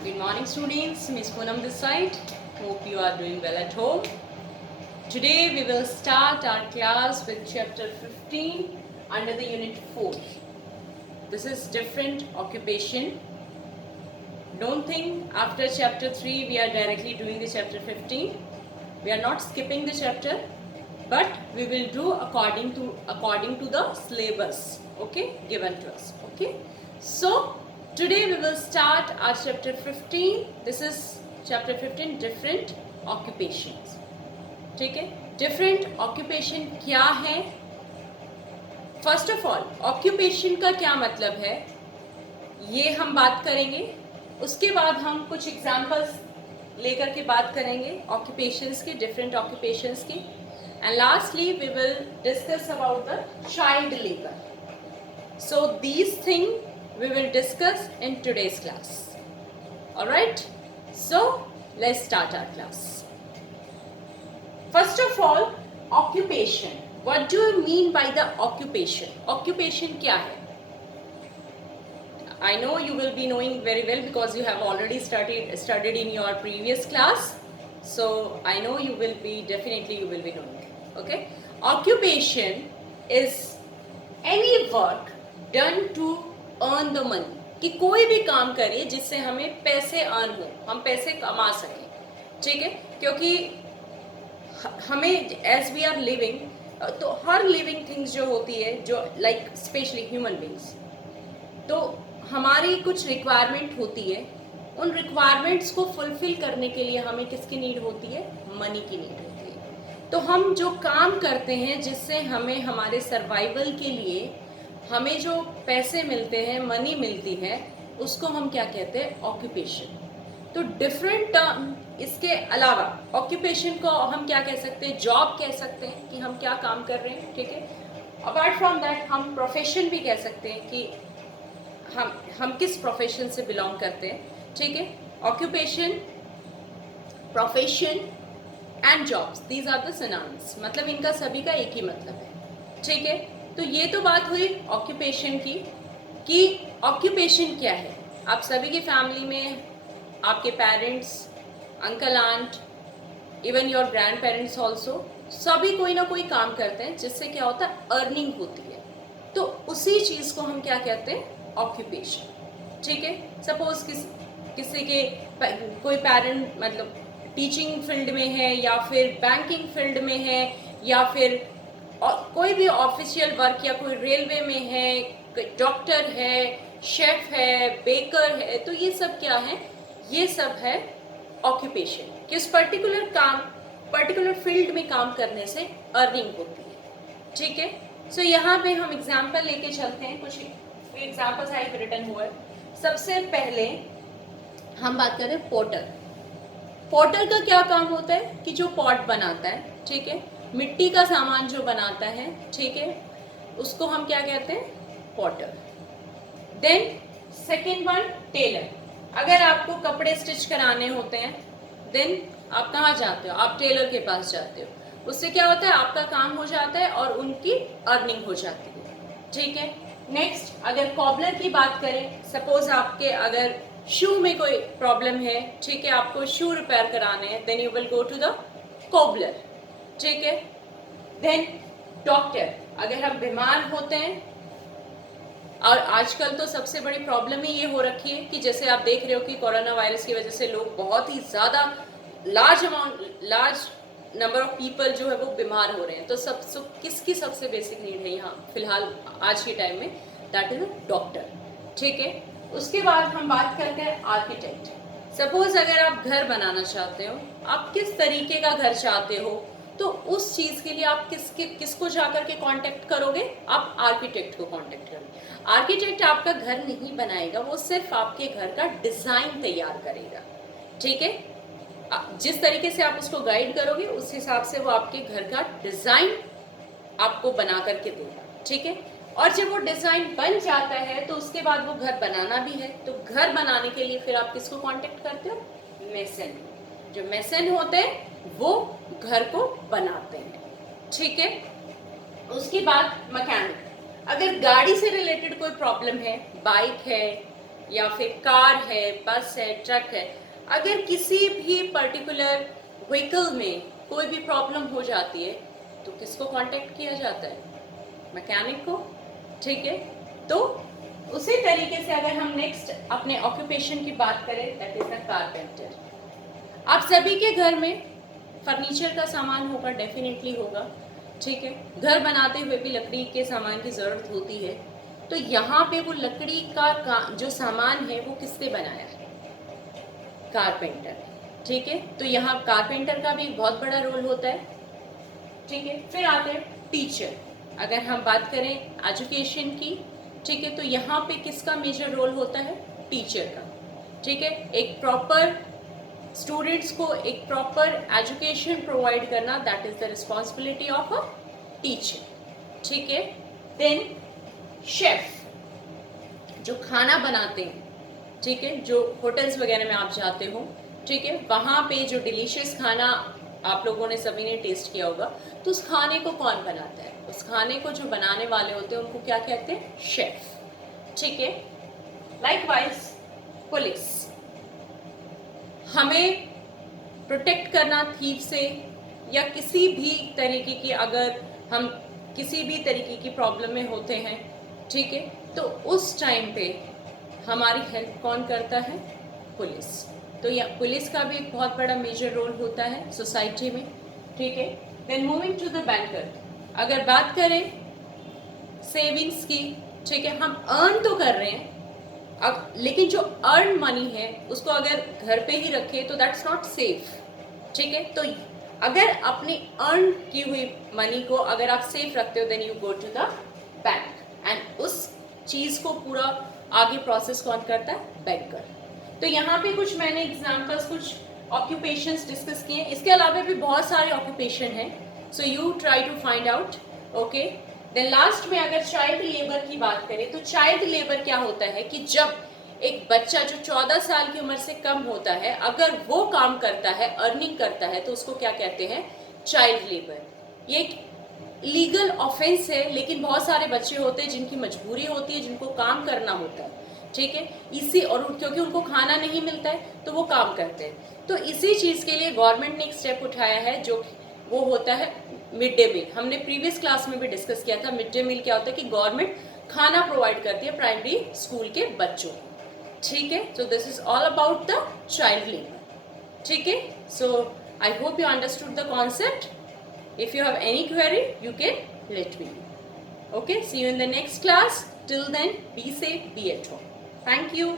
Good morning students, Miss Poonam this side. Hope you are doing well at home. Today we will start our class with chapter 15 under the unit 4. This is different occupation. Don't think after chapter 3 we are directly doing the chapter 15. We are not skipping the chapter, but we will do according to the syllabus, okay, given to us, okay. So today we will start our chapter 15. This is chapter 15, different occupations. ठीक है, different occupation क्या है? First of all, occupation का क्या मतलब है, ये हम बात करेंगे. उसके बाद हम कुछ एग्जाम्पल्स लेकर के बात करेंगे occupations की, different occupations की. And lastly, we will discuss about the child labor. So these things we will discuss in today's class. Alright? So let's start our class. First of all, occupation. What do you mean by the occupation? Occupation क्या है? I know you will be knowing very well because you have already studied in your previous class. So I know you will be knowing. Okay? Occupation is any work done to earn the money. कि कोई भी काम करिए जिससे हमें पैसे earn हो, हम पैसे कमा सकें. ठीक है? क्योंकि हमें एज वी आर लिविंग, तो हर लिविंग थिंग्स जो होती है, जो लाइक स्पेशली ह्यूमन बींग्स, तो हमारी कुछ रिक्वायरमेंट होती है. उन रिक्वायरमेंट्स को फुलफिल करने के लिए हमें किसकी नीड होती है? मनी की नीड होती है. तो हम जो काम करते हैं जिससे हमें हमारे सर्वाइवल के लिए हमें जो पैसे मिलते हैं, मनी मिलती है, उसको हम क्या कहते हैं? ऑक्यूपेशन. तो डिफरेंट टर्म, इसके अलावा ऑक्यूपेशन को हम क्या कह सकते हैं? जॉब कह सकते हैं कि हम क्या काम कर रहे हैं. ठीक है. अपार्ट फ्रॉम दैट हम प्रोफेशन भी कह सकते हैं कि हम किस प्रोफेशन से बिलोंग करते हैं. ठीक है. Occupation, profession and jobs, these are the synonyms. मतलब इनका सभी का एक ही मतलब है. ठीक है. तो ये तो बात हुई ऑक्यूपेशन की कि ऑक्यूपेशन क्या है. आप सभी की फैमिली में आपके parents, uncle, aunt, even your grandparents also, सभी कोई ना कोई काम करते हैं जिससे क्या होता है? अर्निंग होती है. तो उसी चीज़ को हम क्या कहते हैं? ऑक्यूपेशन. ठीक है. सपोज किसी के कोई पेरेंट मतलब टीचिंग फील्ड में है, या फिर बैंकिंग फील्ड में है, या फिर कोई भी ऑफिशियल वर्क, या कोई रेलवे में है, डॉक्टर है, शेफ है, बेकर है. तो ये सब क्या है? ये सब है ऑक्यूपेशन. किस पर्टिकुलर फील्ड में काम करने से अर्निंग होती है. ठीक है. सो यहाँ पे हम एग्जाम्पल लेके चलते हैं. कुछ एग्जाम्पल्स आई रिटन हुए. सबसे पहले हम बात करें पोटर. पोटर का क्या काम होता है? कि जो पॉट बनाता है, ठीक है, मिट्टी का सामान जो बनाता है, ठीक है, उसको हम क्या कहते हैं? Potter. Then second one, tailor. अगर आपको कपड़े स्टिच कराने होते हैं, देन आप कहाँ जाते हो? आप टेलर के पास जाते हो. उससे क्या होता है? आपका काम हो जाता है और उनकी अर्निंग हो जाती है. ठीक है. नेक्स्ट, अगर कॉबलर की बात करें, सपोज आपके अगर शू में कोई प्रॉब्लम है, ठीक है, आपको शू रिपेयर कराने हैं, then you will go to the cobbler. ठीक है. Then doctor. अगर हम बीमार होते हैं, और आजकल तो सबसे बड़ी प्रॉब्लम ही ये हो रखी है कि जैसे आप देख रहे हो कि कोरोना वायरस की वजह से लोग बहुत ही ज़्यादा लार्ज नंबर ऑफ पीपल जो है वो बीमार हो रहे हैं. तो किसकी सबसे बेसिक नीड है यहाँ फिलहाल आज के टाइम में? That is a doctor. ठीक है. उसके बाद हम बात करते हैं आर्किटेक्ट. सपोज अगर आप घर बनाना चाहते हो, आप किस तरीके का घर चाहते हो, तो उस चीज़ के लिए आप किसको जाकर के कांटेक्ट करोगे? आप आर्किटेक्ट को कांटेक्ट करोगे. आर्किटेक्ट आपका घर नहीं बनाएगा, वो सिर्फ आपके घर का डिज़ाइन तैयार करेगा. ठीक है. जिस तरीके से आप उसको गाइड करोगे उस हिसाब से वो आपके घर का डिज़ाइन आपको बना करके देगा. ठीक है. और जब वो डिज़ाइन बन जाता है तो उसके बाद वो घर बनाना भी है. तो घर बनाने के लिए फिर आप किसको कांटेक्ट करते हो? मेसन. जो मेसन होते हैं वो घर को बनाते हैं. ठीक है. उसके बाद मैकेनिक. अगर गाड़ी से रिलेटेड कोई प्रॉब्लम है, बाइक है, या फिर कार है, बस है, ट्रक है, अगर किसी भी पर्टिकुलर व्हीकल में कोई भी प्रॉब्लम हो जाती है तो किसको कांटेक्ट किया जाता है? मैकेनिक को। ठीक है, तो उसी तरीके से अगर हम नेक्स्ट अपने ऑक्यूपेशन की बात करें, दैट इज द कारपेंटर। आप सभी के घर में फर्नीचर का सामान होगा, डेफिनेटली होगा। ठीक है, घर बनाते हुए भी लकड़ी के सामान की ज़रूरत होती है। तो यहाँ पे वो लकड़ी का जो सामान है वो किसने बनाया है? कारपेंटर। ठीक है, तो यहाँ कारपेंटर का भी बहुत बड़ा रोल होता है। ठीक है, फिर आते हैं टीचर। अगर हम बात करें एजुकेशन की, ठीक है, तो यहाँ पे किसका मेजर रोल होता है? टीचर का। ठीक है, एक प्रॉपर स्टूडेंट्स को एक प्रॉपर एजुकेशन प्रोवाइड करना, that is the responsibility of a teacher. ठीक है, देन शेफ जो खाना बनाते हैं, ठीक है, जो होटल्स वगैरह में आप जाते हो, ठीक है, वहाँ पे जो डिलीशियस खाना आप लोगों ने सभी ने टेस्ट किया होगा, तो उस खाने को कौन बनाता है? उस खाने को जो बनाने वाले होते हैं उनको क्या कहते हैं? शेफ। ठीक है, लाइकवाइज पुलिस हमें प्रोटेक्ट करना थीव से या किसी भी तरीके की, अगर हम किसी भी तरीके की प्रॉब्लम में होते हैं, ठीक है, तो उस टाइम पे हमारी हेल्प कौन करता है? पुलिस। तो यह पुलिस का भी एक बहुत बड़ा मेजर रोल होता है सोसाइटी में। ठीक है, then moving to the banker. अगर बात करें सेविंग्स की, ठीक है, हम अर्न तो कर रहे हैं, अब लेकिन जो अर्न मनी है उसको अगर घर पे ही रखें तो दैट्स नॉट सेफ। ठीक है, तो अगर अपनी अर्न की हुई मनी को अगर आप सेफ रखते हो, then you go to the bank and उस चीज को पूरा आगे प्रोसेस कौन करता है? बैंकर। तो यहाँ पे कुछ मैंने एग्जांपल्स, कुछ ऑक्यूपेशंस डिस्कस किए। इसके अलावा भी बहुत सारे ऑक्यूपेशन हैं, so you try to find out. Okay, then last में अगर चाइल्ड लेबर की बात करें तो चाइल्ड लेबर क्या होता है कि जब एक बच्चा जो 14 साल की उम्र से कम होता है, अगर वो काम करता है, अर्निंग करता है, तो उसको क्या कहते हैं? Child labour. ये एक लीगल ऑफेंस है, लेकिन बहुत सारे बच्चे होते हैं जिनकी मजबूरी होती है, जिनको काम करना होता है। ठीक है, इसी और क्योंकि उनको खाना नहीं मिलता है तो वो काम करते हैं। तो इसी चीज़ के लिए गवर्नमेंट ने एक स्टेप उठाया है, जो वो होता है मिड डे मील। हमने प्रीवियस क्लास में भी डिस्कस किया था। मिड डे मील क्या होता है कि गवर्नमेंट खाना प्रोवाइड करती है प्राइमरी स्कूल के बच्चों को। ठीक है, so this is all about the child labour. ठीक है, so I hope you understood the concept. If you have any query, you can let me know. Okay, see you in the next class. Till then, be safe, be at home. Thank you.